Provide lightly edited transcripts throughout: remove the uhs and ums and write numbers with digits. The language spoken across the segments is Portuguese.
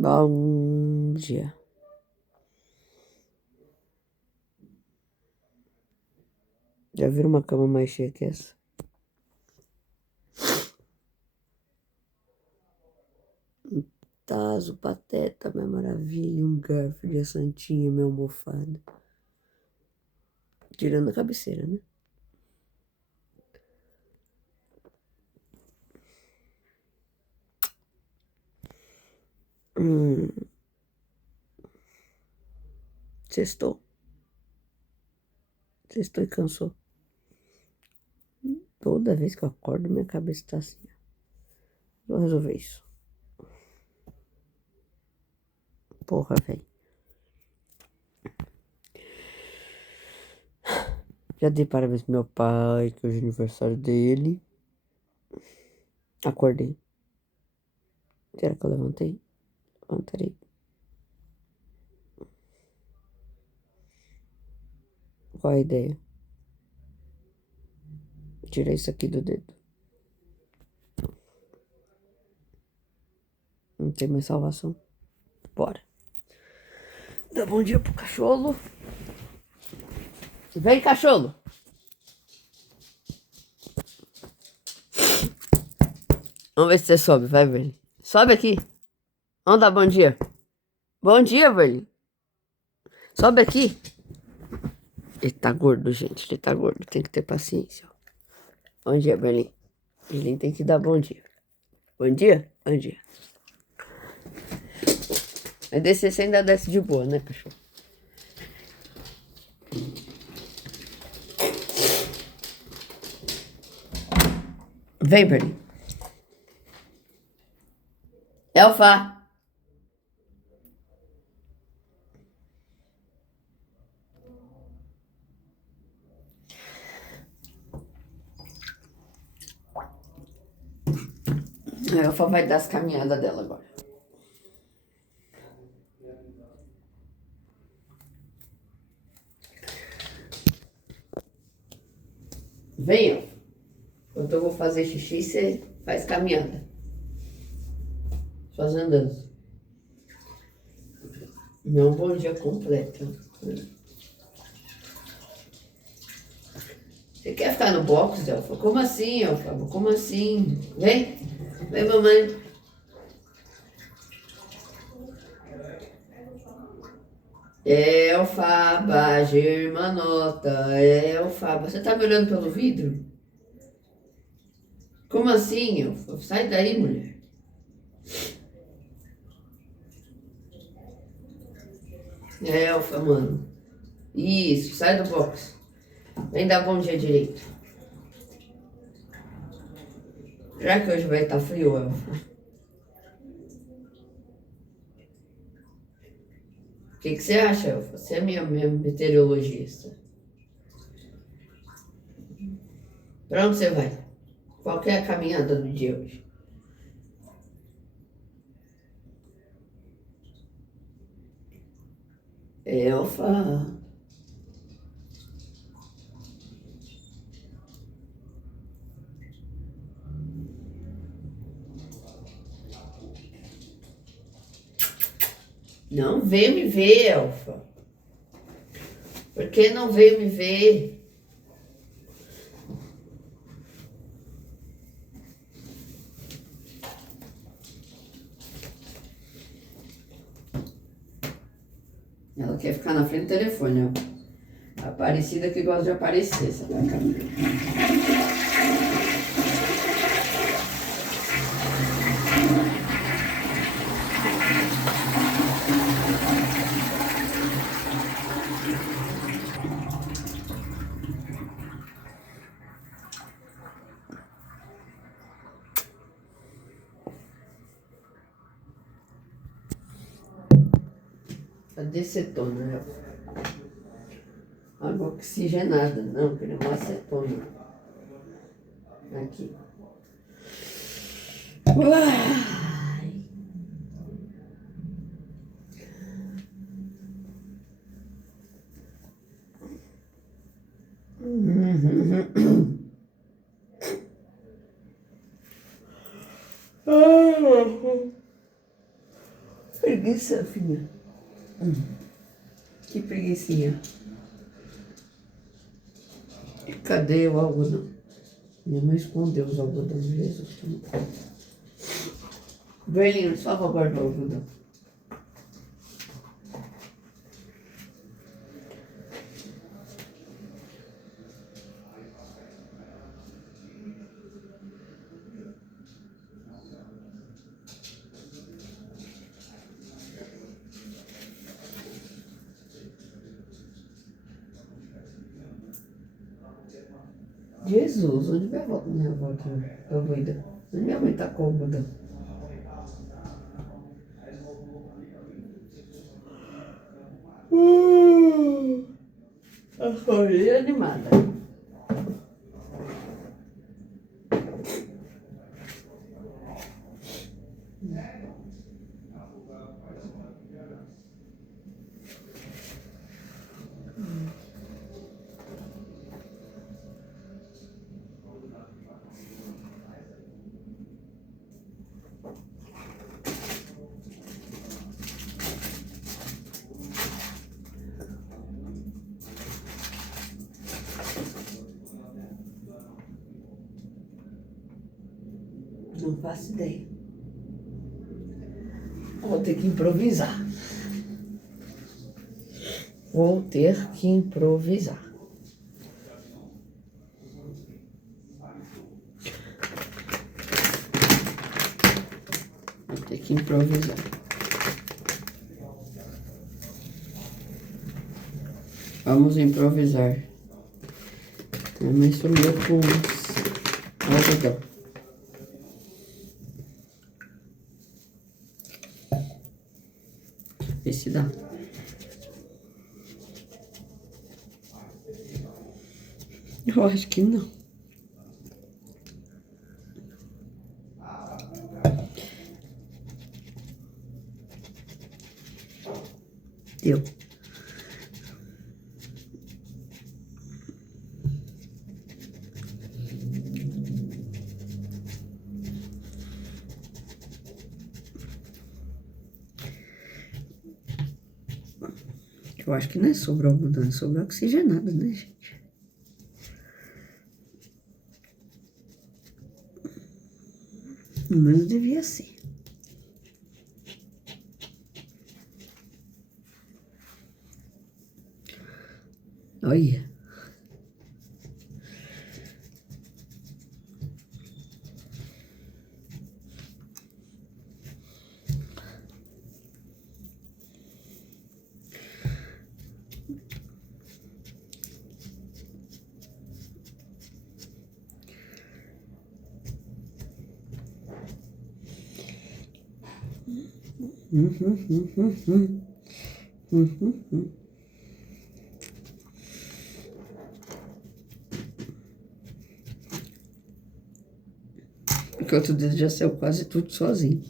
Bom dia. Já viram uma cama mais cheia que essa? Um tazo, pateta, minha maravilha, um garfo, a santinha, minha almofada. Tirando a cabeceira, né? Hum, Sextou. Sextou e cansou. Toda vez que eu acordo, minha cabeça tá assim. Vou resolver isso. Porra, velho. Já dei parabéns pro meu pai, que hoje é aniversário dele. Acordei. Será que eu levantei? Levantarei. Qual a ideia? Tirar isso aqui do dedo. Não tem mais salvação. Bora. Dá bom dia pro cachorro. Vem, cachorro. Vamos ver se você sobe, vai, velho. Sobe aqui. Vamos dar bom dia. Bom dia, velho. Sobe aqui. Ele tá gordo, gente. Ele tá gordo. Tem que ter paciência. Bom dia, Berlim. Berlim tem que dar bom dia. Bom dia? Bom dia. Mas descer você ainda desce de boa, né, cachorro? Vem, Berlim. Elfa. A Elfa vai dar as caminhadas dela agora. Vem, Elfa. Enquanto eu vou fazer xixi, você faz caminhada. Suas andanças. Não, bom dia completo. Você quer ficar no box, Elfa? Como assim, Elfa? Como assim? Vem. Vem, mamãe. Elfaba, germanota, Elfaba. Você tá me olhando pelo vidro? Como assim, Elfa? Sai daí, mulher. Elfa, mano. Isso, sai do box. Vem dar bom dia direito. Já que hoje vai estar frio, Elfa. O que você acha, Elfa? Você é minha meteorologista. Pra onde você vai? Qual que é a caminhada do dia hoje? Elfa. Não veio me ver, Elfa. Por que não veio me ver? Ela quer ficar na frente do telefone, ó. Aparecida que gosta de aparecer, sabe? Cadê acetona, né? Água oxigenada. Não, queremos acetona. Aqui. Uai. preguiça, filha. Que preguicinha. E cadê o algodão? Minha mãe escondeu os algodões, Jesus. Velhinho, só vou guardar o algodão. Jesus, onde vai a minha avó aqui? Tá doida? Onde minha mãe tá cômoda? Acordei animada. Não faço ideia. Vou ter que improvisar. Vou ter que improvisar. Vou ter que improvisar. Vamos improvisar. Minha mãe sumiu com algodão. Vê se dá. Eu acho que não. Deu. Eu acho que não é sobre algodão, é sobre oxigenado, né, gente? Mas devia ser. Olha. Porque outro dia já saiu quase tudo sozinho.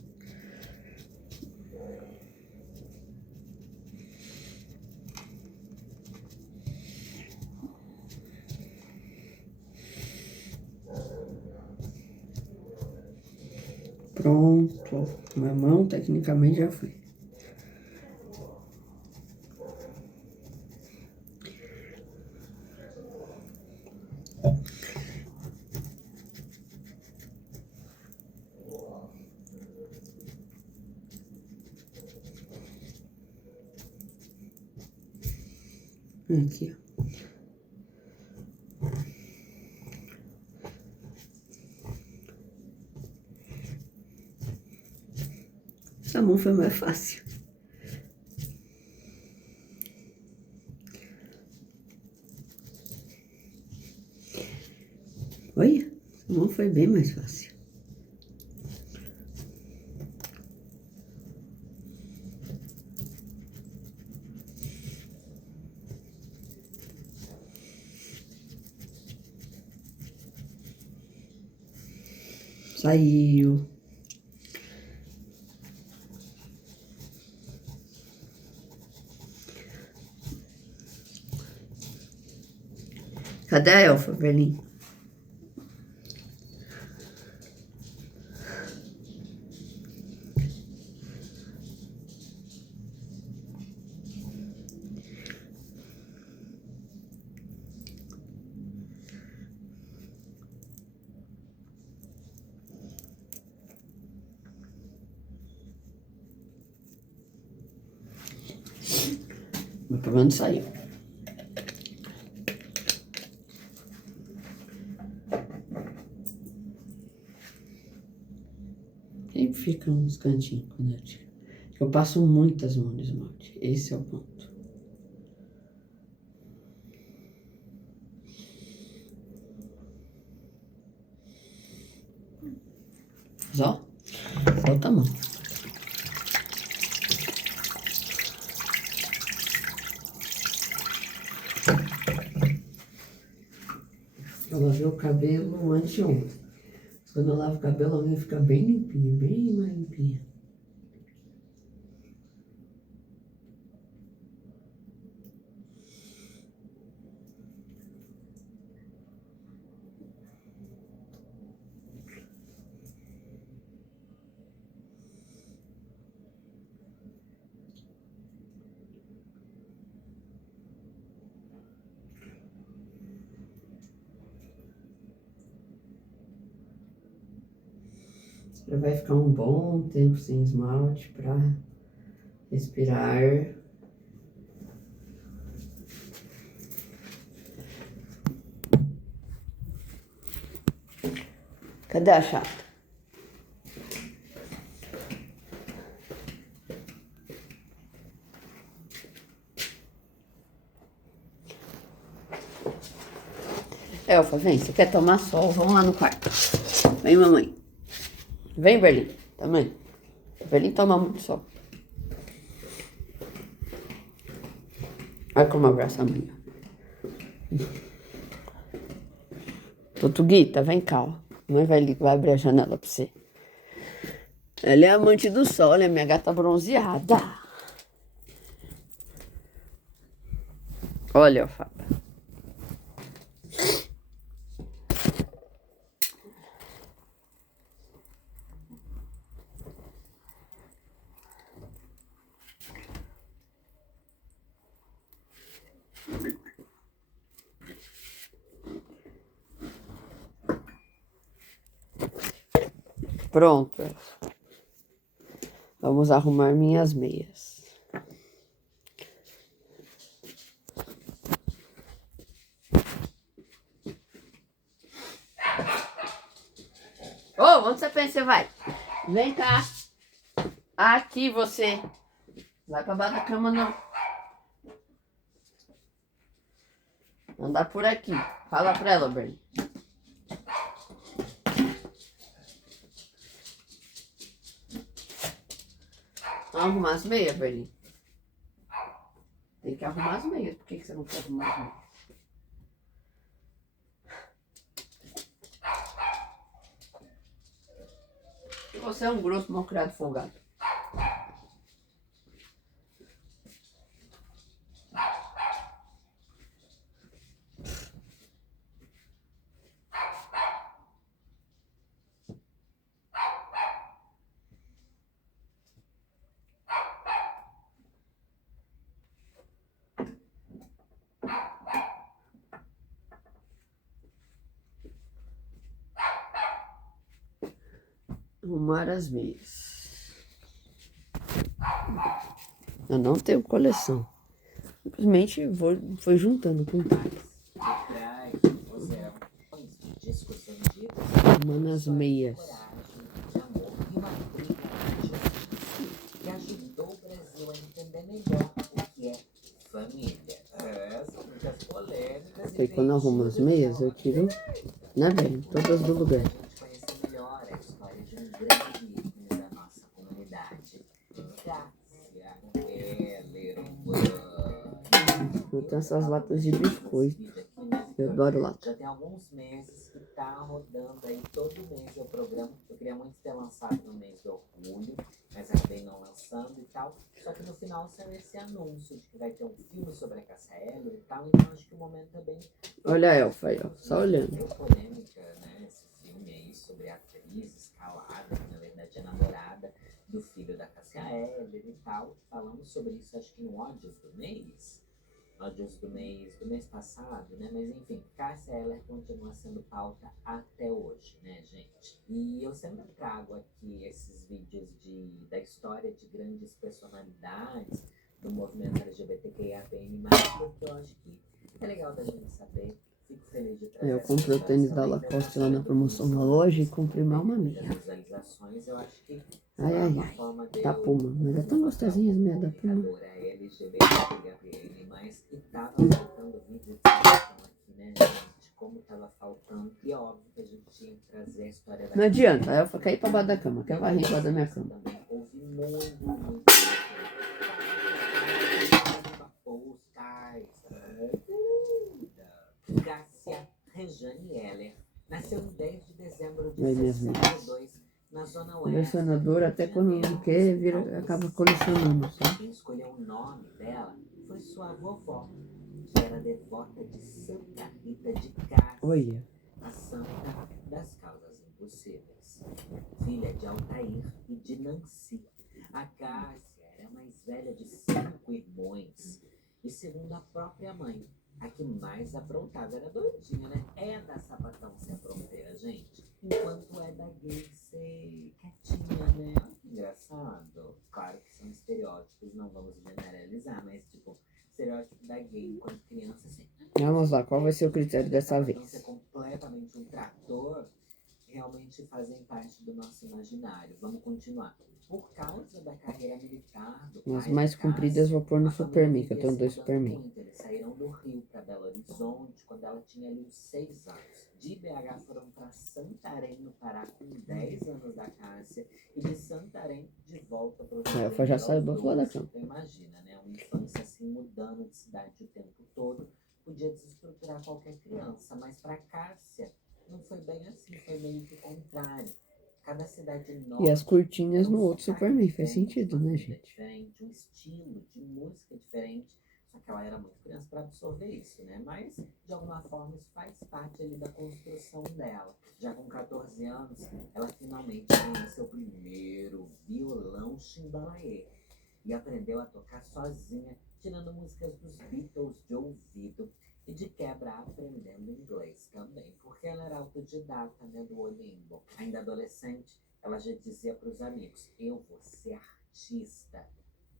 Pronto. Minha mão, tecnicamente, já foi. Aqui, ó. Essa mão foi mais fácil. Olha, essa mão foi bem mais fácil. Saiu. Cadê a Elfa, velhinho? Mas pelo menos saiu. Sempre fica uns cantinhos quando eu tiro. Eu passo muitas mãos no esmalte. Esse é o ponto. Ó, solta a mão. Eu lavei o cabelo anteontem. Quando eu lavo o cabelo, a unha fica bem limpinha, bem mais limpinha. Já vai ficar um bom tempo sem esmalte pra respirar. Cadê a chata? Elfa, vem, você quer tomar sol? Vamos lá no quarto. Vem, mamãe. Vem, Berlim, também. Berlim toma muito sol. Olha como abraça a mãe. Tutuguita, vem cá, ó. Mãe vai abrir a janela pra você. Ela é amante do sol, ela é minha gata bronzeada. Olha, Fábio. Pronto. Vamos arrumar minhas meias. Ô, onde você pensa que você vai? Vem cá. Aqui você. Vai pra baixo da cama, não. Andar por aqui. Fala pra ela, Bernie. Vamos arrumar as meias, Bernie? Tem que arrumar as meias. Por que você não quer arrumar as meias? Você é um grosso, mal criado, folgado. Arrumar as meias. Eu não tenho coleção. Simplesmente foi juntando com arrumando as meias. Que ajudou o Brasil a entender melhor o que é família. São muitas polêmicas. E quando eu arrumo as meias, eu tiro, né, bem, todas do lugar. Conhecer melhor a história de um grande ícone da nossa comunidade. Cássia Ellerman. Eu tenho essas latas de biscoito. Eu adoro lata. Já tem alguns meses que tá rodando aí, todo mês é o programa. Eu queria muito ter lançado no mês de orgulho, mas acabei não lançando e tal. Só que no final saiu esse anúncio de que vai ter um filme sobre a Cássia Eller e tal, então acho que o momento é bem... Olha a Elfa aí, ó, só olhando. Deu polêmica, né, esse filme aí sobre a atriz escalada, que na verdade é namorada do filho da Cássia Eller e tal. Falamos sobre isso, acho que no Ódios do mês. Ódios do mês passado, né? Mas enfim, Cássia Eller continua sendo pauta até hoje, né, gente? E eu sempre trago aqui esses vídeos da história de grandes personalidades do movimento LGBTQIAPN+, porque eu acho que é legal da gente saber. Fico feliz de trazer Eu essa comprei o tênis da também, Lacoste lá na promoção na loja e comprei mais uma meia. visualizações. Eu acho que Ai, ai, uma ai. forma de Da Puma. Mas é tão gostosinha as meias da Puma. comunicadora LGBTQIAPN+, que tava faltando vídeo de discussão aqui, né, gente? Como tava faltando. E óbvio que a gente tinha que trazer a história da Não adianta, aí eu vou cair pra baixo da cama. Quer varrer embaixo da minha cama. também. Houve muito Cássia Rejane Heller nasceu em 10 de dezembro de Aí, minhas 62, na zona oeste. Colecionador, até quando não quer, vira, acaba colecionando, sabe? Quem escolheu o nome dela foi sua vovó, que era devota de Santa Rita de Cássia, Olha. a santa das causas impossíveis. Filha de Altair e de Nancy, a Cássia era a mais velha de 5 irmãos. E segundo a própria mãe, a que mais aprontava era doidinha, né? É da sapatão ser apronteira, gente. Enquanto é da gay ser quietinha, né? Olha que engraçado. Claro que são estereótipos, não vamos generalizar, mas tipo, estereótipo da gay enquanto criança, assim. Vamos lá, qual vai ser o critério dessa vez? Ser completamente um trator, realmente fazem parte do nosso imaginário. Vamos continuar. Por causa da carreira militar do As pai mais de compridas Cássia, vou pôr no a família Superman, que eu vivia tenho se 2 mudando Superman. muito. Eles saíram do Rio para Belo Horizonte quando ela tinha ali uns 6 anos. De BH foram para Santarém, no Pará, com 10 anos da Cássia. E de Santarém, de volta para o Rio de Eu Janeiro já saiu aos do outro lado da 12. cama. Então imagina, né? Uma infância assim, mudando de cidade o tempo todo. Podia desestruturar qualquer criança, mas para Cássia não foi bem assim, foi meio que o contrário. Cada cidade nova. E as curtinhas era um no outro sotaque Superman, faz diferente, sentido, uma né, comida gente? diferente, um estilo de música diferente. Só que ela era muito criança para absorver isso, né? Mas, de alguma forma, isso faz parte ali da construção dela. Já com 14 anos, ela finalmente ganhou seu primeiro violão chimbalaê e aprendeu a tocar sozinha, tirando músicas dos Beatles de ouvido e de quebra aprendendo inglês também, porque ela era autodidata, né, do Olimpo. Ainda adolescente, ela já dizia para os amigos: eu vou ser artista,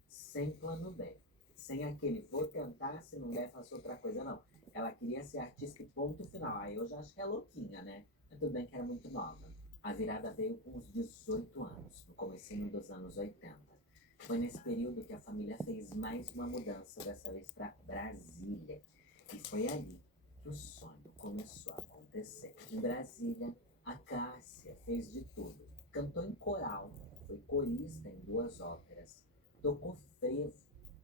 sem plano B, sem aquele vou tentar, se não der faço outra coisa, não. Ela queria ser artista e ponto final. Aí eu já acho que é louquinha, né? Mas tudo bem que era muito nova. A virada veio com uns 18 anos, no comecinho dos anos 80. Foi nesse período que a família fez mais uma mudança, dessa vez para Brasília. E foi ali que o sonho começou a acontecer. Em Brasília, a Cássia fez de tudo. Cantou em coral, foi corista em 2 óperas, tocou frevo,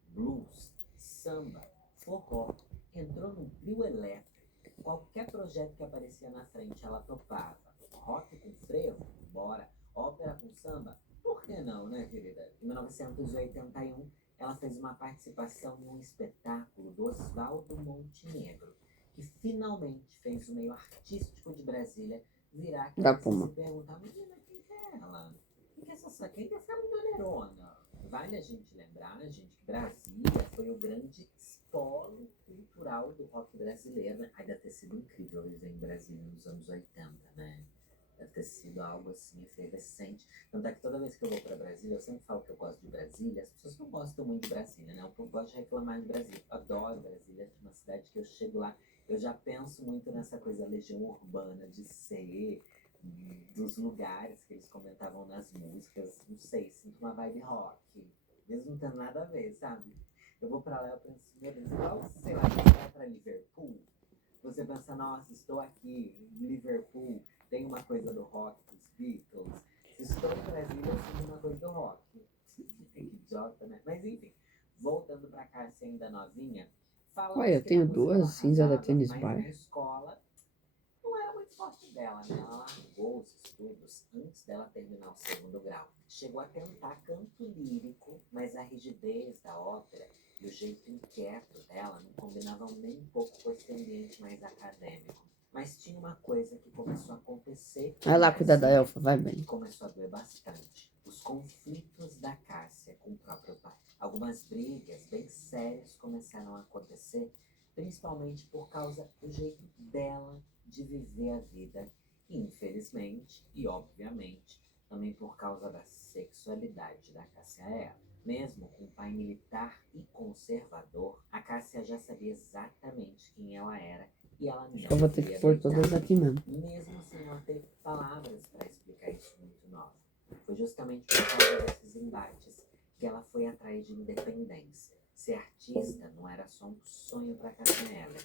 blues, samba, forró, entrou no trio elétrico. Qualquer projeto que aparecia na frente, ela topava. Rock com frevo? Bora. Ópera com samba? Por que não, né, querida? Em 1981, ela fez uma participação num espetáculo do Oswaldo Montenegro, que finalmente fez o meio artístico de Brasília virar aquela Da que Puma. se pergunta: menina, quem que é ela? Quem que é essa mulherona? Vale a gente lembrar, gente, que Brasília foi o grande polo cultural do rock brasileiro, né? Ai, deve ter sido incrível viver em Brasília nos anos 80, né? Deve ter sido algo assim efervescente. Tanto é que toda vez que eu vou para Brasília, eu sempre falo que eu gosto de Brasília. As pessoas não gostam muito de Brasília, né? O povo gosta de reclamar de Brasília. Eu adoro Brasília, é uma cidade que eu chego lá, eu já penso muito nessa coisa legião urbana de ser, dos lugares que eles comentavam nas músicas. Não sei, sinto uma vibe rock, mesmo não tendo nada a ver, sabe? Eu vou pra lá, eu penso, meu Deus, igual, sei lá, você vai pra Liverpool, você pensa, nossa, estou aqui em Liverpool, tem uma coisa do rock dos Beatles. Se estou em Brasília, eu sinto uma coisa do rock. Que idiota, né? Mas enfim, voltando pra cá, se ainda novinha, falamos Olha, eu que tenho na música ela duas cinza da arrasava, Tênis mas Bar. na escola não era muito forte dela, né? Ela largou os estudos antes dela terminar o 2º grau. Chegou a tentar canto lírico, mas a rigidez da ópera e o jeito inquieto dela não combinavam nem um pouco com esse ambiente mais acadêmico. Mas tinha uma coisa que começou a acontecer. Vai lá cuidar da Elfa, vai bem. Que começou a doer bastante. Os conflitos da Cássia com o próprio pai. Algumas brigas bem sérias começaram a acontecer, principalmente por causa do jeito dela de viver a vida. E, infelizmente, e obviamente, também por causa da sexualidade da Cássia Eller. Mesmo com um pai militar e conservador, a Cássia já sabia exatamente quem ela era e ela Acho que eu vou não ter que queria pôr deitar, todas aqui mesmo. mesmo sem ela ter palavras para explicar isso muito nova. Foi justamente por causa desses embates que ela foi atrás de independência. Ser artista não era só um sonho para Cássia Eller,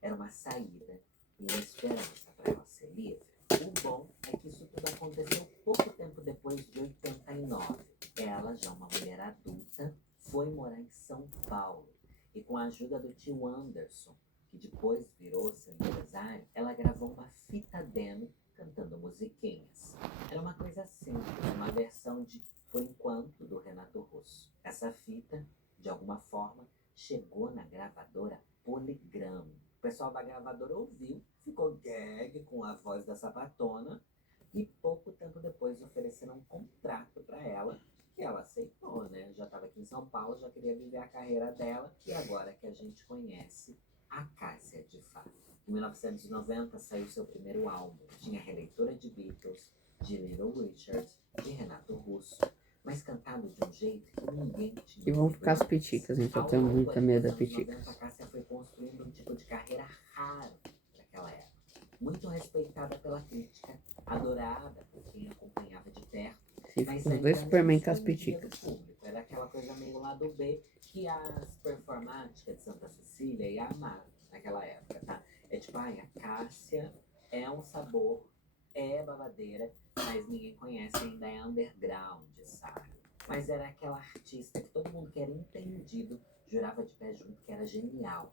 era uma saída e uma esperança para ela ser livre. O bom é que isso tudo aconteceu pouco tempo depois de 89. Ela, já uma mulher adulta, foi morar em São Paulo e com a ajuda do tio Anderson, que depois virou seu empresário, ela gravou uma fita demo cantando musiquinhas. Era uma coisa simples, uma versão de Por Enquanto, do Renato Russo. Essa fita, de alguma forma, chegou na gravadora Polygram. O pessoal da gravadora ouviu, ficou gag com a voz da sapatona e pouco tempo depois ofereceram um contrato para ela, que ela aceitou, né? Já estava aqui em São Paulo, já queria viver a carreira dela e agora que a gente conhece a Cássia de fato. Em 1990 saiu seu primeiro álbum. Tinha releitura de Beatles, de Little Richard, de Renato Russo, mas cantado de um jeito que ninguém tinha. E vão ficar as piticas, gente. Eu tenho muita medo da pitica. A Cássia foi construindo um tipo de carreira raro naquela época. Muito respeitada pela crítica, adorada por quem acompanhava de perto. Sim, Mas ficam os dois Superman com as escondia do piticas. público. Era aquela coisa meio lado B que as performáticas de Santa Cecília ia amar naquela época, tá? É tipo, ai, a Cássia é um sabor, é babadeira, mas ninguém conhece, ainda é underground, sabe? Mas era aquela artista que todo mundo que era entendido jurava de pé junto que era genial.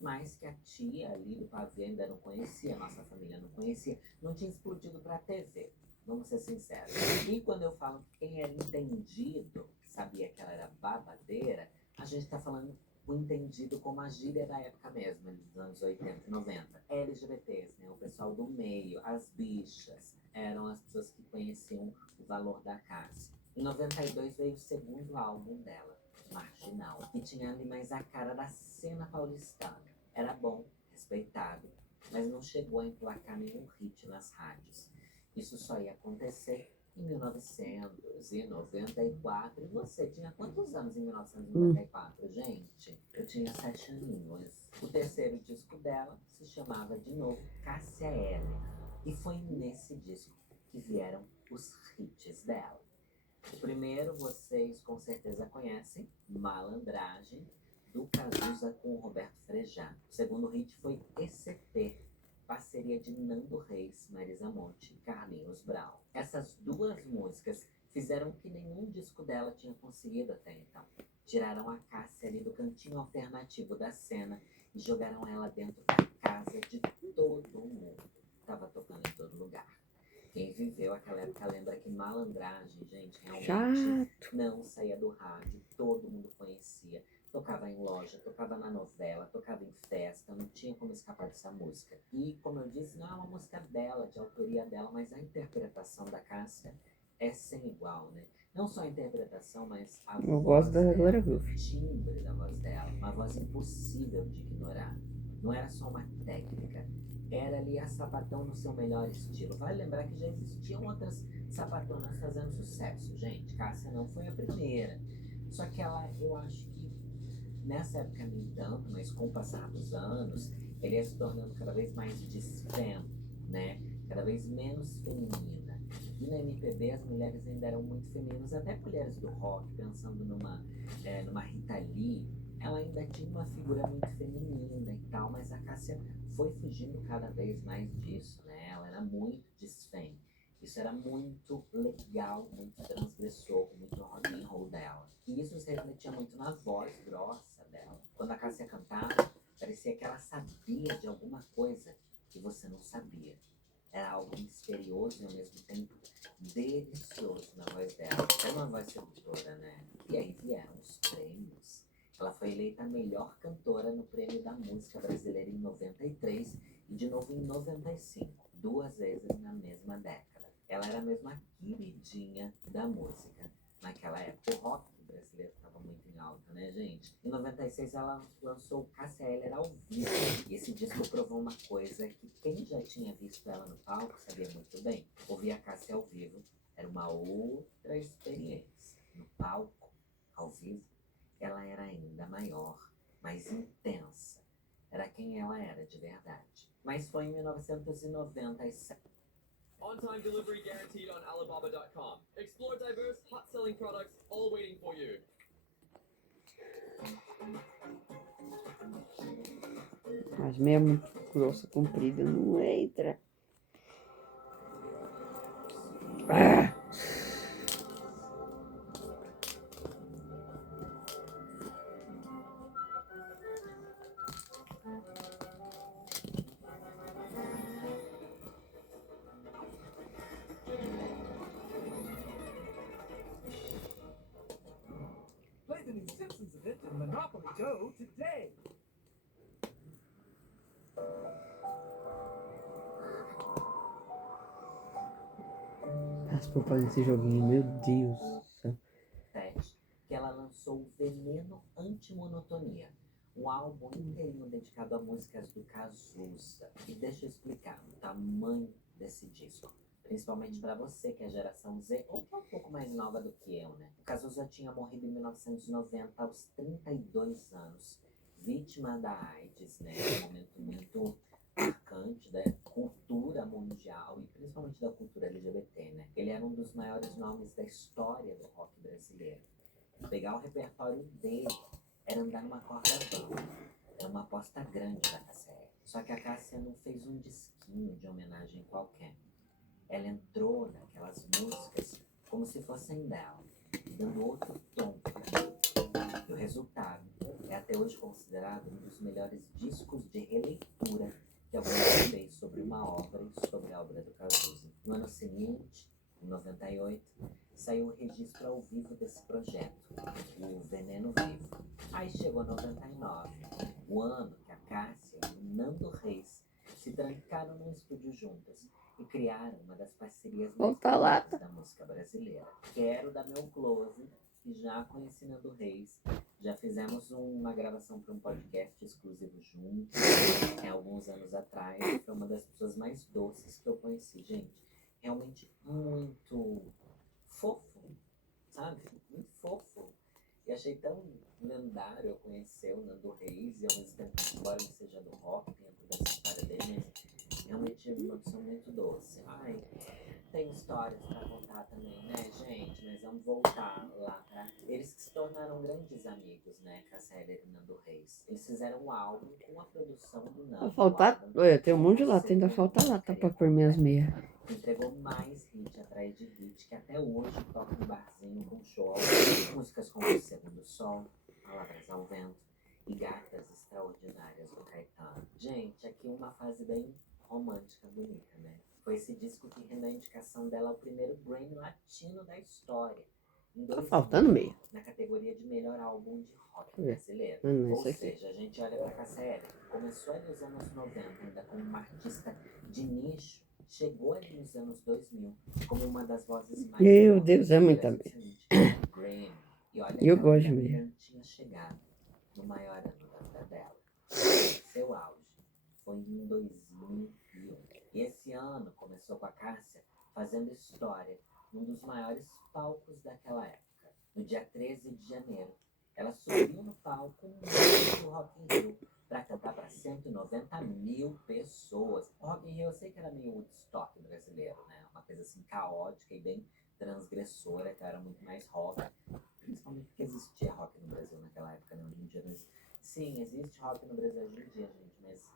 Mas que a tia ali do pavê ainda não conhecia, a nossa família não conhecia, não tinha explodido pra TV. Vamos ser sinceros. E quando eu falo que quem era entendido sabia que ela era babadeira, a gente tá falando o entendido como a gíria da época mesmo, dos anos 80 e 90. LGBTs, né? O pessoal do meio, as bichas, eram as pessoas que conheciam o valor da Cássia. Em 92 veio o segundo álbum dela, Marginal, que tinha ali mais a cara da cena paulistana. Era bom, respeitado, mas não chegou a emplacar nenhum hit nas rádios. Isso só ia acontecer em 1994. E você tinha quantos anos em 1994, gente? Eu tinha 7 aninhos. O terceiro disco dela se chamava de novo Cássia Eller. E foi nesse disco que vieram os hits dela. O primeiro vocês com certeza conhecem, Malandragem, do Cazuza com o Roberto Frejá. O segundo hit foi ECT, parceria de Nando Reis, Marisa Monte e Carlinhos Brown. Essas duas músicas fizeram o que nenhum disco dela tinha conseguido até então. Tiraram a Cássia ali do cantinho alternativo da cena e jogaram ela dentro da casa de todo mundo. Tava tocando em todo lugar. Quem viveu aquela época lembra que Malandragem, gente, realmente Chato. não saía do rádio, todo mundo conhecia. Tocava em loja, tocava na novela, tocava em festa, não tinha como escapar dessa música. E, como eu disse, não é uma música dela, de autoria dela, mas a interpretação da Cássia é sem igual, né? Não só a interpretação, mas a Eu voz gosto da dela, Glória o Groove. timbre da voz dela, uma voz impossível de ignorar. Não era só uma técnica, era ali a sapatão no seu melhor estilo. Vale lembrar que já existiam outras sapatonas fazendo sucesso, gente. Cássia não foi a primeira. Só que ela, eu acho que nessa época nem tanto, mas com o passar dos anos, ele ia se tornando cada vez mais desfem, né? Cada vez menos feminina. E na MPB as mulheres ainda eram muito femininas, até mulheres do rock, pensando numa Rita Lee, ela ainda tinha uma figura muito feminina e tal, mas a Cássia foi fugindo cada vez mais disso, né? Ela era muito desfem. Isso era muito legal, muito transgressor, muito rock and roll dela. E isso se refletia muito na voz grossa dela. Quando a Cássia cantava, parecia que ela sabia de alguma coisa que você não sabia. Era algo misterioso e ao mesmo tempo delicioso na voz dela. Era uma voz sedutora, né? E aí vieram os prêmios. Ela foi eleita a melhor cantora no Prêmio da Música Brasileira em 93 e de novo em 95, 2 vezes na mesma década. Ela era mesmo a queridinha da música naquela época. O rock brasileiro estava muito em alta, né, gente? Em 96 ela lançou Cássia Eller ao vivo. E esse disco provou uma coisa que quem já tinha visto ela no palco sabia muito bem. Ouvir a Cássia ao vivo era uma outra experiência. No palco, Ao vivo, ela era ainda maior, mais intensa. Era quem ela era de verdade. Mas foi em 1997. On-time delivery guaranteed on Alibaba.com. Explore diverse, hot-selling products, all waiting for you. As meia muito grossa, comprida, não entra. Ah! Play the new Simpsons event in Monopoly Go today. As propagandas desse joguinho, meu Deus do céu. Que ela lançou Veneno Antimonotonia, um álbum inteirinho dedicado a músicas do Cazuza. E deixa eu explicar o tamanho desse disco, principalmente para você que é geração Z ou que é um pouco mais nova do que eu, né? O Cazuza tinha morrido em 1990 aos 32 anos, vítima da AIDS, né? Um momento muito marcante da cultura mundial e principalmente da cultura LGBT, né? Ele era um dos maiores nomes da história do rock brasileiro. Pegar o repertório dele era andar numa corda bamba. Era uma aposta grande da Cássia. Só que a Cássia não fez um disquinho de homenagem qualquer. Ela entrou naquelas músicas como se fossem dela, dando outro tom. E o resultado é até hoje considerado um dos melhores discos de releitura que alguém fez sobre uma obra e sobre a obra do Cazuza. No ano seguinte, em 98, saiu o registro ao vivo desse projeto, o Veneno Vivo. Aí chegou 99, o ano que a Cássia e o Nando Reis se trancaram num estúdio juntas e criaram uma das parcerias mais bonitas da música brasileira. Quero dar meu close, que já conheci Nando Reis, já fizemos uma gravação para um podcast exclusivo juntos, alguns anos atrás. Foi uma das pessoas mais doces que eu conheci, gente. Realmente muito fofo, sabe? Muito fofo. E achei tão lendário eu conhecer o Nando Reis e ao mesmo tempo, embora ele seja do rock, tem toda essa história dele, mas realmente é uma pessoa muito doce. Ai, tem histórias pra contar também, né, gente? Mas vamos voltar lá pra... Eles que se tornaram grandes amigos, né, Cássia Eller e Nando Reis. Eles fizeram um álbum com a produção do Nando. Vai faltar? Olha, tem um monte de lata, ainda falta lata pra pôr minhas meias. Entregou mais hit atrás de hit, que até hoje toca um barzinho com show. Músicas como O Segundo Sol, Palavras ao Vento e Gatas Extraordinárias do Caetano. Gente, aqui uma fase bem romântica, bonita, né? Foi esse disco que rendeu a indicação dela ao primeiro Grammy Latino da história. Tá faltando meia. Na categoria de melhor álbum de rock Deixa brasileiro. Ou seja, a gente olha pra Cássia Eller, começou ali nos anos 90, ainda como uma artista de nicho, chegou ali nos anos 2000 como uma das vozes mais... Meu Deus, é muita meia. Grammy. E olha Eu que gosto de ela meia. não tinha chegado no maior ano da vida dela. Seu auge foi em 2001. E esse ano começou com a Cássia fazendo história num dos maiores palcos daquela época. No dia 13 de janeiro, ela subiu no palco do Rock in Rio para cantar para 190 mil pessoas. O Rock in Rio eu sei que era meio Woodstock brasileiro, né? Uma coisa assim caótica e bem transgressora, que era muito mais rock. Principalmente porque existia rock no Brasil naquela época, né? Hoje em dia não existe. Sim, existe rock no Brasil hoje em dia, gente, mas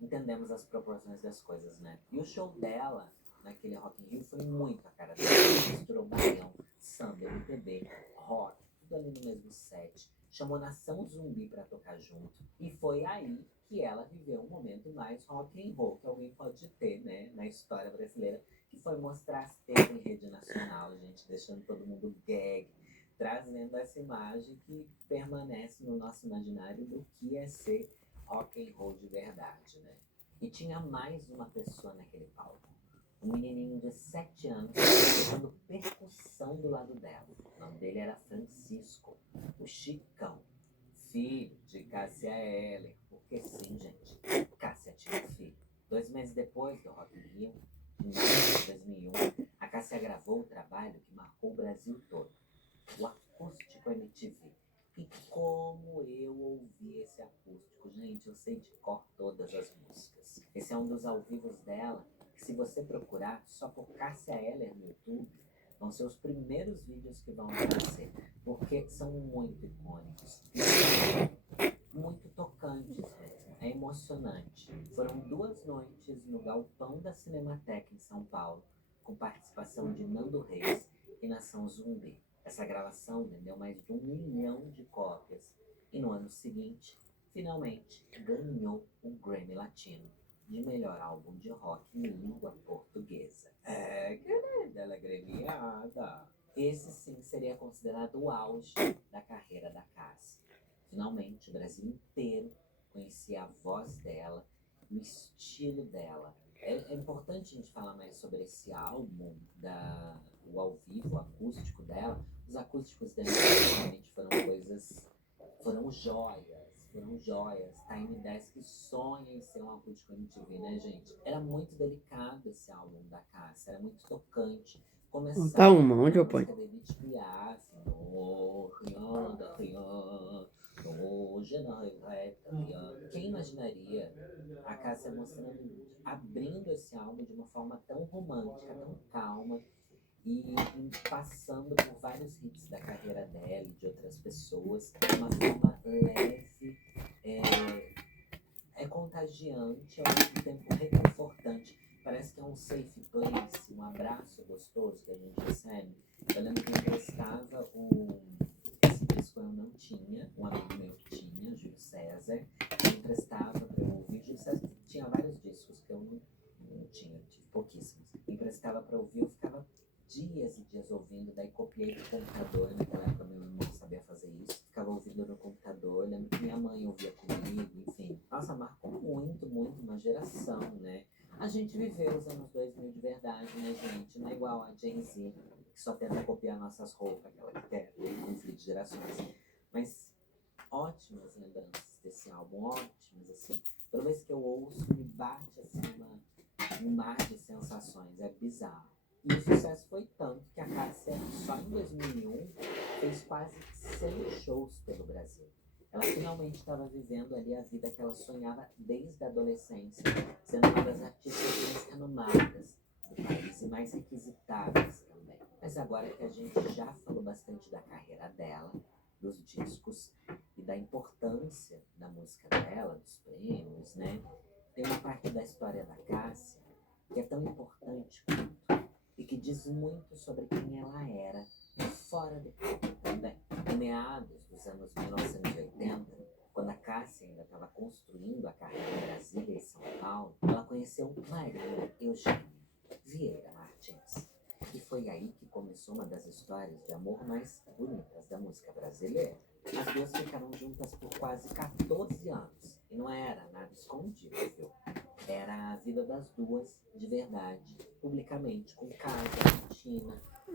entendemos as proporções das coisas, né? E o show dela naquele Rock in Rio foi muito a cara dela. Misturou baião, samba, MPB, rock, tudo ali no mesmo set. Chamou Nação Zumbi pra tocar junto. E foi aí que ela viveu um momento mais rock and roll que alguém pode ter, né, na história brasileira, que foi mostrar as tetas em rede nacional, gente, deixando todo mundo gag, trazendo essa imagem que permanece no nosso imaginário do que é ser rock and roll de verdade, né? E tinha mais uma pessoa naquele palco. Um menininho de 7 anos tocando percussão do lado dela. O nome dele era Francisco, o Chicão, filho de Cássia Eller. Porque sim, gente, Cássia tinha um filho. 2 meses depois do Rock in Rio, em março de 2001, a Cássia gravou o trabalho que marcou o Brasil todo. o Acústico MTV. E como eu ouvi esse acústico, gente, eu sei de cor todas as músicas. Esse é um dos ao vivos dela, que se você procurar só por Cássia Eller no YouTube, vão ser os primeiros vídeos que vão aparecer, porque são muito icônicos, muito tocantes mesmo, é emocionante. Foram 2 noites no Galpão da Cinemateca em São Paulo, com participação de Nando Reis e Nação Zumbi. Essa gravação vendeu mais de 1 milhão de cópias e no ano seguinte, finalmente, ganhou o Grammy Latino de melhor álbum de rock em língua portuguesa. Querida, ela é gremiada. Esse sim seria considerado o auge da carreira da Cássia. Finalmente, o Brasil inteiro conhecia a voz dela, o estilo dela. É importante a gente falar mais sobre esse álbum, o ao vivo, o acústico dela. Os acústicos dela realmente foram joias. Tiny Desk sonha em ser um acústico MTV, né, gente? Era muito delicado esse álbum da Cássia, era muito tocante. Começava Tá uma, onde eu com a ponho? música de Edith Piaf, no Rian da Rian, no Genan, quem imaginaria a Cássia mostrando, abrindo esse álbum de uma forma tão romântica, tão calma, e passando por vários hits da carreira dela e de outras pessoas, de uma forma leve, é contagiante, ao mesmo tempo reconfortante. Parece que é um safe place, um abraço gostoso que a gente recebe. Eu lembro que esse disco eu não tinha, um amigo meu que tinha, Júlio César, me emprestava para eu ouvir. Júlio César tinha vários discos que eu não tinha, tive pouquíssimos. Me emprestava para ouvir, eu ficava dias e dias ouvindo, daí copiei do computador, naquela época meu irmão sabia fazer isso, ficava ouvindo no computador, lembro que minha mãe ouvia comigo, enfim. Nossa, marcou muito uma geração, né? A gente viveu os anos 2000 de verdade, né, gente? Não é igual a Gen Z, que só tenta copiar nossas roupas, aquela que quer conflito de gerações. Mas ótimas lembranças desse álbum, ótimas, assim. Toda vez que eu ouço, me bate, assim, um mar de sensações, é bizarro. E o sucesso foi tanto que a Cássia, só em 2001, fez quase 100 shows pelo Brasil. Ela finalmente estava vivendo ali a vida que ela sonhava desde a adolescência, sendo uma das artistas mais renomadas do país e mais requisitáveis também. Mas agora que a gente já falou bastante da carreira dela, dos discos e da importância da música dela, dos prêmios, né? Tem uma parte da história da Cássia que é tão importante quanto e que diz muito sobre quem ela era fora do palco também. Em meados dos anos 1980, quando a Cássia ainda estava construindo a carreira em Brasília e São Paulo, ela conheceu o clarinho Eugênio Vieira Martins. E foi aí que começou uma das histórias de amor mais bonitas da música brasileira. As duas ficaram juntas por quase 14 anos. E não era nada escondido, viu? Era a vida das duas de verdade, publicamente, com casa, rotina,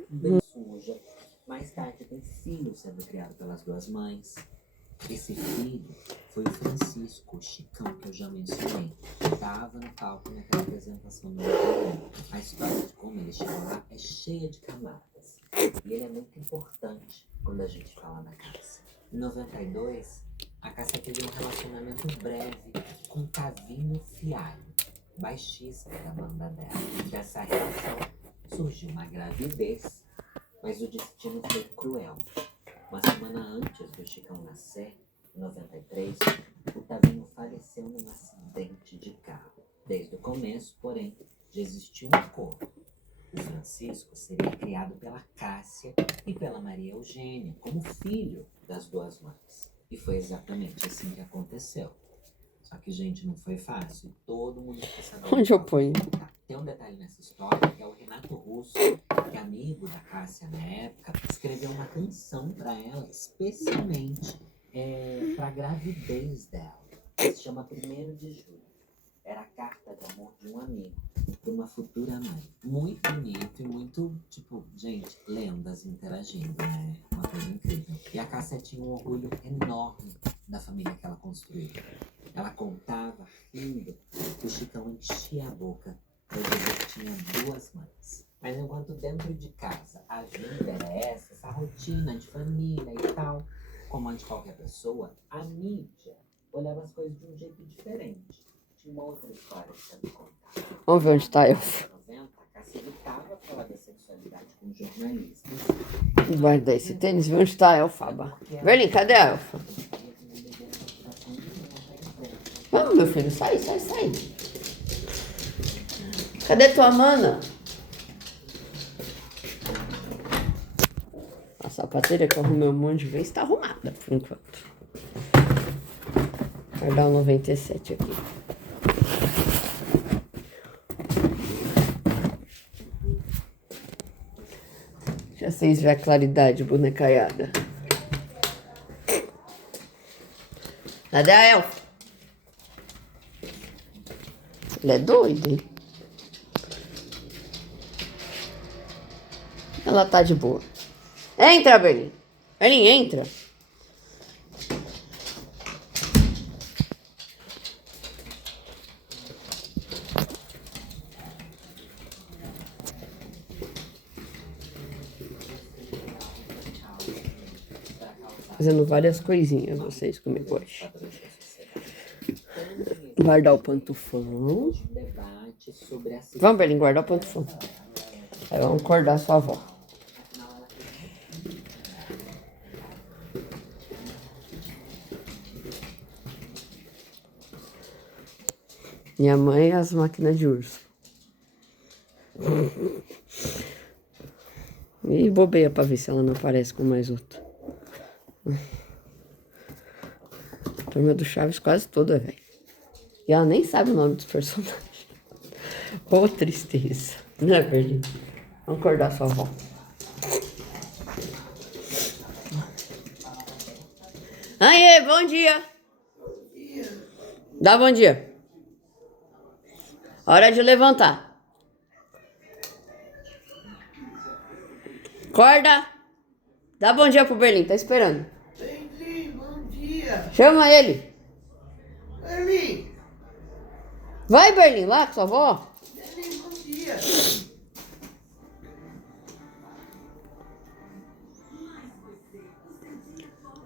bem suja. Mais tarde tem filho sendo criado pelas duas mães. Esse filho foi o Francisco, o Chicão, que eu já mencionei. Estava no palco naquela apresentação do meu. A história de como ele chegou lá é cheia de camadas. E ele é muito importante quando a gente fala da Cássia. Em 92, a Cássia teve um relacionamento breve com Tavinho Fialho, baixista da banda dela. Dessa relação surgiu uma gravidez, mas o destino foi cruel. Uma semana antes do Chicão nascer, em 93, o Tavinho faleceu num acidente de carro. Desde o começo, porém, já existia um acordo. O Francisco seria criado pela Cássia e pela Maria Eugênia, como filho das duas mães. E foi exatamente assim que aconteceu. Só que, gente, não foi fácil. Todo mundo quis saber. Onde eu ponho? Tem um detalhe nessa história, que é o Renato Russo, que é amigo da Cássia na época, escreveu uma canção para ela, especialmente para a gravidez dela. Se chama 1º de Julho. Era a carta de amor de um amigo para uma futura mãe. Muito bonito e muito, tipo, gente, lendas interagindo, né? Uma coisa incrível. E a Cássia tinha um orgulho enorme da família que ela construiu. Ela contava, rindo, que o Chicão enchia a boca para dizer que tinha duas mães. Mas enquanto dentro de casa a vida era essa rotina de pessoa, a mídia olhava as coisas de um jeito diferente. Tinha uma outra história sendo contada. Vamos ver onde tá a Elfa. Nos anos 90, a Cássia evitava falar da sexualidade com jornalistas. Guarda esse tênis, vê onde tá a Elfaba. Verlin, cadê a Elfa? Vamos, meu filho, sai. Cadê tua mana? A sapateira que eu arrumei um monte de vez tá arrumada, por enquanto. Vou guardar um 97 aqui. Já vocês vê a claridade, bonecaiada. Cadê a Elfa? Ele é doido, hein? Ela tá de boa. Entra, Berlim. Berlim, entra. Fazendo várias coisinhas, vocês comigo hoje. Guardar o pantufão. Vamos, Berlim, guardar o pantufão. Aí vamos acordar sua avó. Minha mãe e as máquinas de urso. E bobeia pra ver se ela não aparece com mais outra. A turma do Chaves quase toda, velho. E ela nem sabe o nome dos personagens. Ô, tristeza. Né, Berlim? Vamos acordar sua avó. Aê, bom dia. Dá bom dia. Hora de levantar. Acorda. Dá bom dia pro Berlim, tá esperando. Berlim, bom dia. Chama ele. Berlim, Vai, Berlim, lá com sua avó. Berlim, bom dia.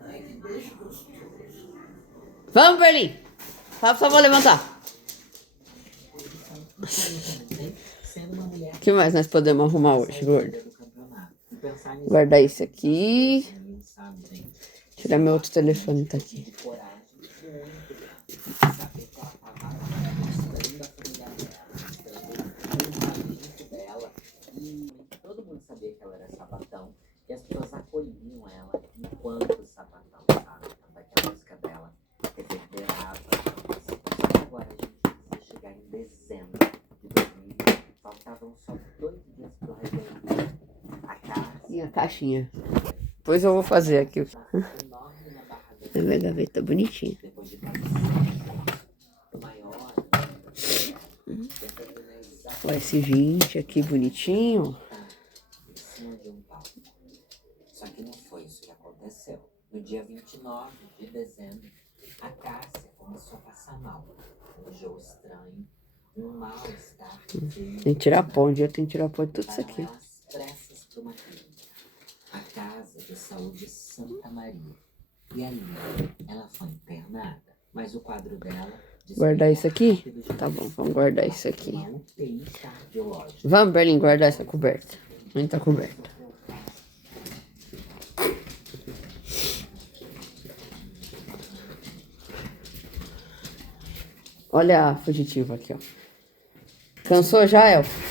Ai, que beijo gostoso. Vamos, Berlim. Fala pra sua avó levantar. Sendo uma mulher O que mais nós podemos arrumar hoje, gordo? do campeonato. E pensar nisso, Guardar isso aqui. sabe, gente? Tirar meu outro telefone, tá aqui. De coragem, muito. Saber que ela tava lá, mostrando a família dela, mostrando o talento dela. E todo mundo sabia que ela era sapatão. E as pessoas acolhiam ela enquanto sapatão, sabe? Tanto é que a música dela reverberava. Só que agora a gente precisa chegar em dezembro de 2000. Faltavam só 2 dias pro Réveillon. A casa E a caixinha. Depois eu vou fazer aqui. enorme na barra da A minha gaveta bonitinha. depois de cada o maior, tentando analisar Ó, esse 20 aqui bonitinho. em cima de um palco. Só que não foi isso que aconteceu. No dia 29 de dezembro, a Cássia começou a passar mal. Um jogo estranho, um mal-estar. Tem que tirar pó, um dia tem que tirar pó de tudo isso aqui. Levaram ela às pressas para uma clínica, a Casa de Saúde Santa Maria. E ali, ela foi internada, mas o quadro dela... Guardar isso aqui? rápido de Tá bom, vamos guardar isso aqui. uma UTI cardiológica. Vamos, Berlim, guardar essa coberta. Onde tá coberta? Olha a fugitiva aqui, ó. Cansou já, Elfa?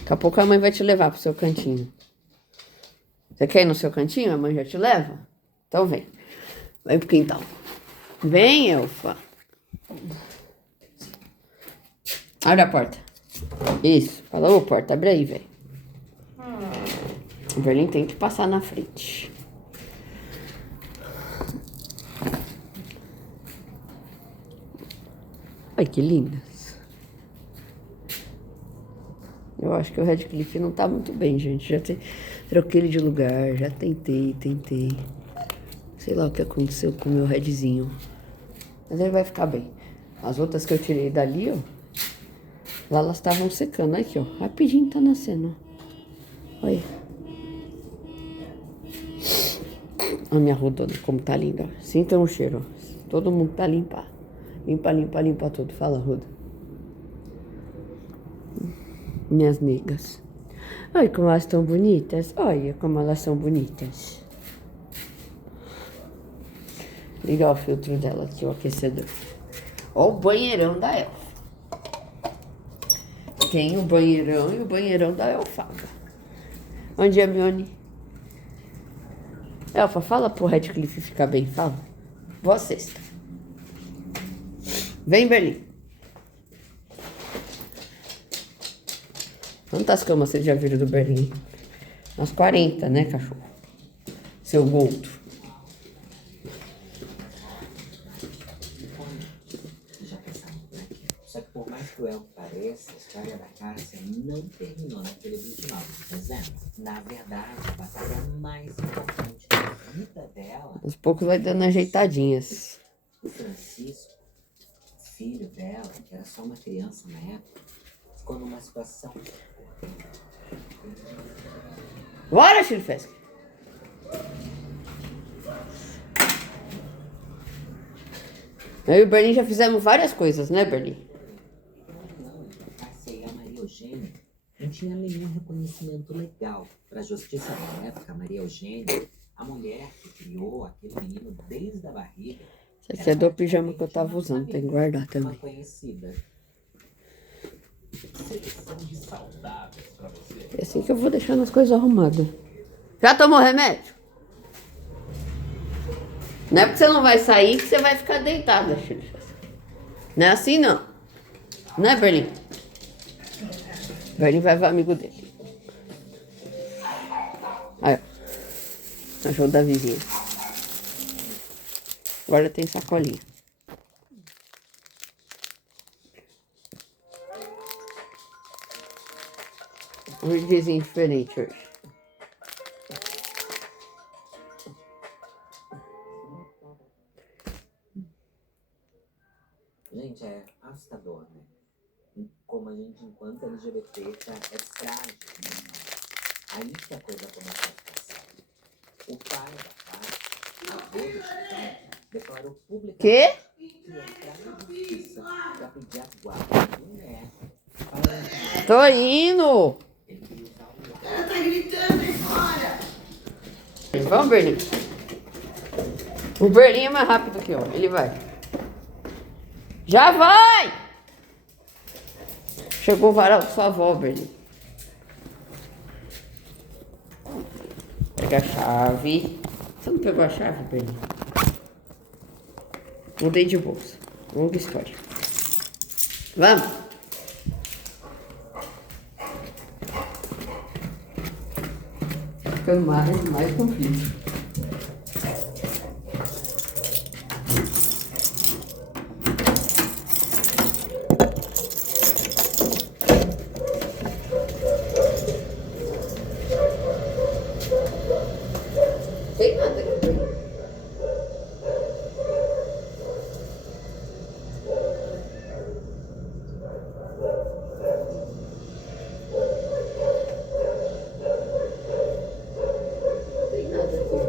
Daqui a pouco a mãe vai te levar pro seu cantinho. Você quer ir no seu cantinho? A mãe já te leva? Então vem. Vem pro quintal. Vem, Elfa. Abre a porta. Isso. Fala, ô, porta, abre aí, velho. O Berlim tem que passar na frente. Ai, que lindas. Eu acho que o Radcliffe não tá muito bem, gente. Já troquei ele de lugar, já tentei. Sei lá o que aconteceu com o meu Redzinho. Mas ele vai ficar bem. As outras que eu tirei dali, ó. Lá elas estavam secando. Aqui, ó. Rapidinho tá nascendo. Olha. A minha rodona, como tá linda. Ó. Sintam o cheiro. Ó. Todo mundo tá limpar. Limpa, limpa, limpa tudo. Fala, Roda. Minhas negas. Olha como elas estão bonitas. Olha como elas são bonitas. Ligar o filtro dela aqui, o aquecedor. Ó o banheirão da Elfa. Tem o banheirão e o banheirão da Elfada. Onde é Mione? Elfa, fala pro Radcliffe ficar bem, fala. Boa sexta. Vem, Berlim. Quantas camas vocês já viram do Berlim? Umas 40, né, cachorro? Seu gordo. Já pensaram por aqui? Só que por mais cruel que pareça, a história da Cássia não terminou naquele 29 de dezembro. Na verdade, a batalha mais importante da vida dela, Aos poucos vai dando ajeitadinhas. o Francisco, filho dela, que era só uma criança na época, ficou numa situação. Bora, Chilfesque. Eu e o Berlim já fizemos várias coisas, né, Berlim? Não, a Cássia e a Maria Eugênia não tinha nenhum reconhecimento legal. Para a justiça da época, a Maria Eugênia, a mulher que criou aquele menino desde a barriga, Esse aqui é do pijama que eu tava usando, tem que guardar uma também. conhecida. É assim que eu vou deixando as coisas arrumadas. Já tomou remédio? Não é porque você não vai sair que você vai ficar deitada, filho. Não é assim, não. Não é, Berlim? Berlim vai ver o amigo dele. Aí, ó. Cachorro da vizinha. Agora tem sacolinha. Um vizinho diferente hoje. Gente, é assustador, né? Como a gente, enquanto LGBT, é frágil. Né? Aí que a coisa começa a ficar séria. O pai da Cássia, avô do Chitão, declarou publicamente Quê? que ia entrar na justiça para pedir a guarda da mulher. Falando que Tô indo! ele queria usar o lar. Ela tá gritando aí fora. Vamos, Berlim. O Berlim é mais rápido que eu. Ele vai. Já vai! Chegou o varal de sua avó, Berlim. Pega a chave. Você não pegou a chave, Berlim? Mudei de bolsa. Longa história. Vamos! Ficando mais conflito. Tem nada aqui. Tem nada aqui.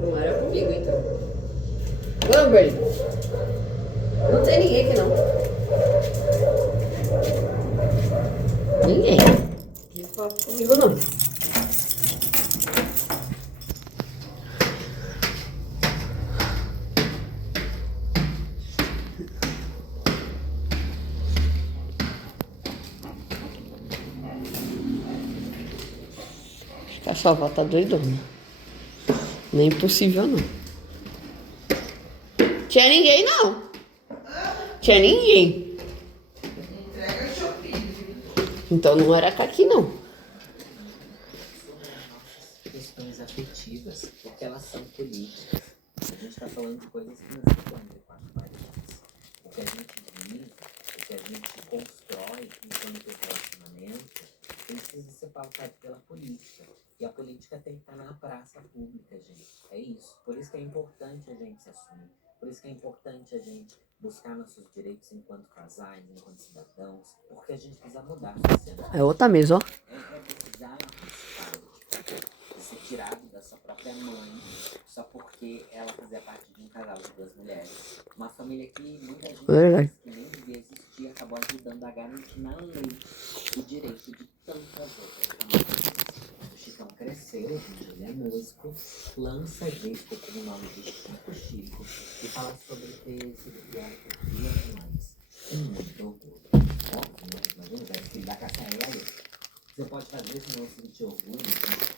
Não era comigo, então. Vamos, Berlim. Não tem ninguém aqui, não. Ninguém. Não fala comigo, não. Acho que a sua avó tá doidona. Nem impossível, não. Tinha ninguém, não. Tinha ninguém. Entrega Shopee. Então não era aqui, não. Questões afetivas, porque elas são políticas. A gente está falando de coisas que não ficam entre quatro paredes. O que a gente vive, o que a gente constrói enquanto relacionamento, precisa ser pautado pela política. E a política tem que estar na praça pública, gente. É isso. Por isso que é importante a gente se assumir. Por isso que é importante a gente buscar nossos direitos enquanto casais, enquanto cidadãos. Porque a gente precisa mudar a sociedade. É outra mesa, ó. É precisar arriscar. de ser tirado da sua própria mãe só porque ela fazia parte de um casal de duas mulheres. Uma família que muita gente Verdade. diz que nem devia existir acabou ajudando a garantir na lei o direito de tantas outras famílias. O Chicão cresceu, hoje em dia ele é músico, lança disco com o nome de Chico Chico e fala sobre ter sido criado por duas mães. Com muito orgulho. Óbvio, né? Imagina, vai filho da Cássia Eller. Você pode fazer isso não sentir orgulho, né?